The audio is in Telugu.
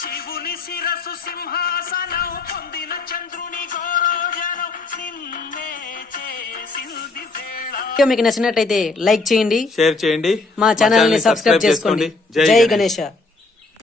శివుని శిరసు సింహాసనం పొందిన చంద్రుని గౌరవజనం నిన్నే చేసింది వేళ. మీకు నచ్చినట్లయితే లైక్ చేయండి, షేర్ చేయండి, మా ఛానల్ ని సబ్స్క్రైబ్ చేసుకోండి. జై గణేష.